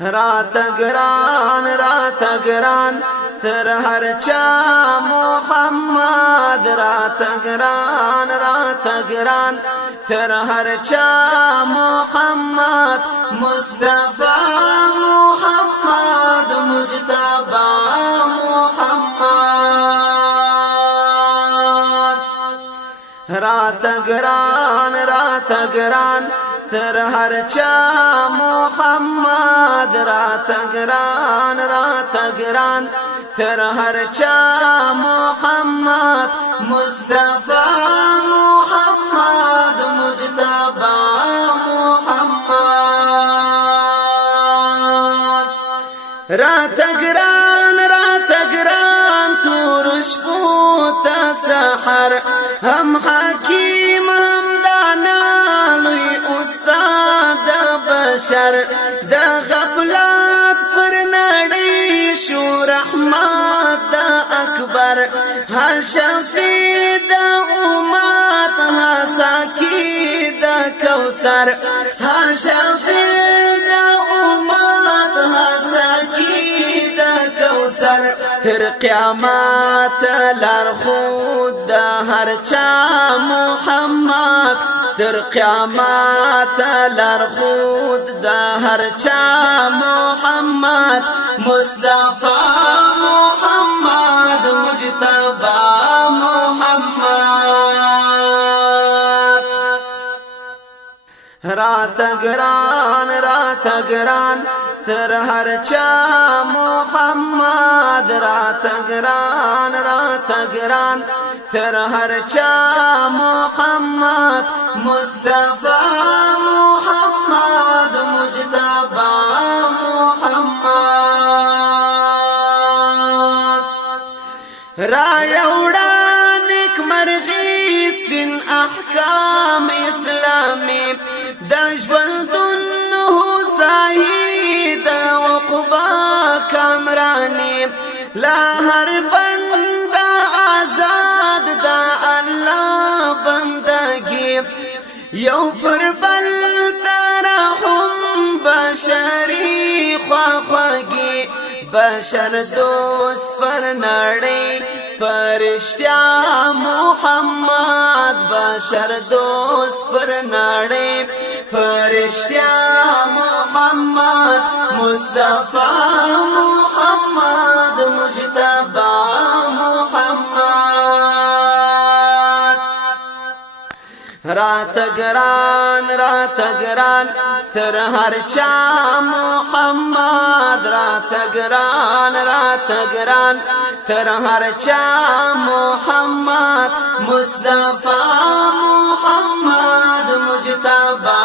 راته ګران تر هر چا محمد راته ګران تر هر چا محمد مصطفی محمد مجتبی محمد راته ګران تر هر چا محمد راته ګران تر هر چا محمد مصطفی محمد مجتبی محمد راته ګران تور شپو ته سحر هم حکیم هم دانا لوی استاد بشر د غفلت پر نړۍ شو رحمت د اکبر ها شفیع د امت ها ساکی د کوثر ها شفیع د امت ها ساکی د کوثر تر قیامت لار خود د هر چا محمد تر قیامت لار خود د هر چا محمد مصطفی محمد مجتبی محمد راته ګران تر هر چا محمد راته ګران تر هر چا محمد مصطفی محمد مجتبی محمد را یوڑا نیک مرغی سپین احکام اسلامی د ژوندون هوسايي د عقبا کامرانی لا هر بنده آزاد د الله بندگی یو پر بل ترحم بشری خواخوږي بشر دوست پر نړۍ فرشتیا محمد بشر دوست پر نړۍ فرشتیا محمد مصطفی محمد مجتبی محمد راته ګران تر هر چا محمد راته ګران تر هر چا محمد مصطفی محمد مجتبی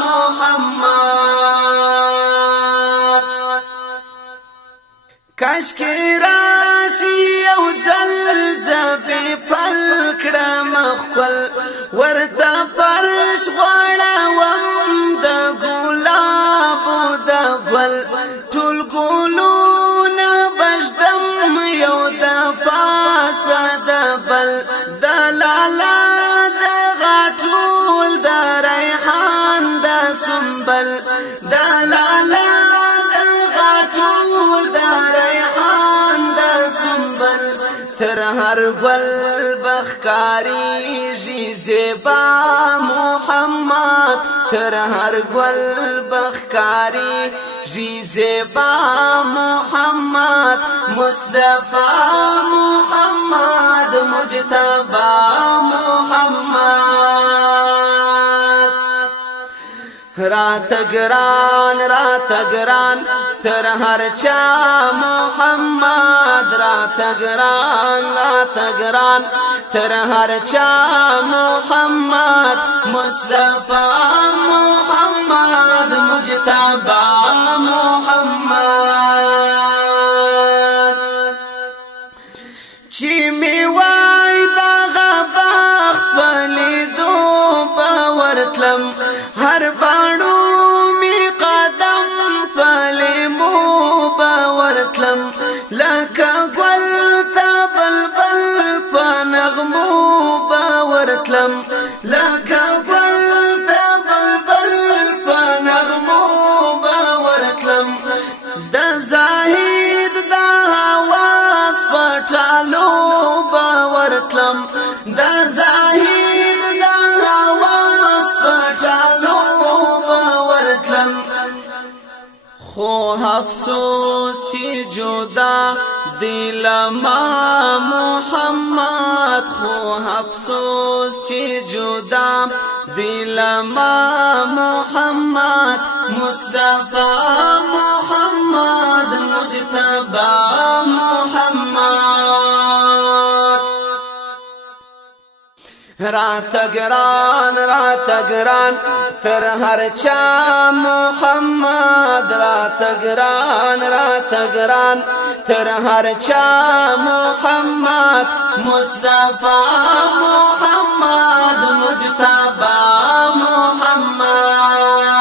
محمد کاش کې راشي یو زلزبې پل کړم خپل ورته فرش غواړم د ګلابو د ګل ټول ګلونه بشدم یو د پاسه د بل د لالا د غاټول د ریحان د سنبل د لالا د غاټول د ریحان د سنبل تر هر ګل بخکاریږي زیبا محمد تر هر ګل بخکاریږي زیبا محمد مصطفی محمد مجتبی محمد راته ګران تر هر چا محمد راته ګران تر هر چا محمد مصطفی محمد مجتبی محمد چې می وای دغه بخت فلیدو باورتلم هر باڼو می قدم فلیمو باورتلم لکه ګل ته بلبل په نغمو باورتلم لکه ګل ته بلبل په نغمو باورتلم خو افسوس چې جدا دل ما محمد خو افسوس چې جدا دل ما محمد مصطفی محمد مجتبی محمد رات گران تر هر چا محمد رات گران تر هر چا محمد مصطفی محمد مجتبی محمد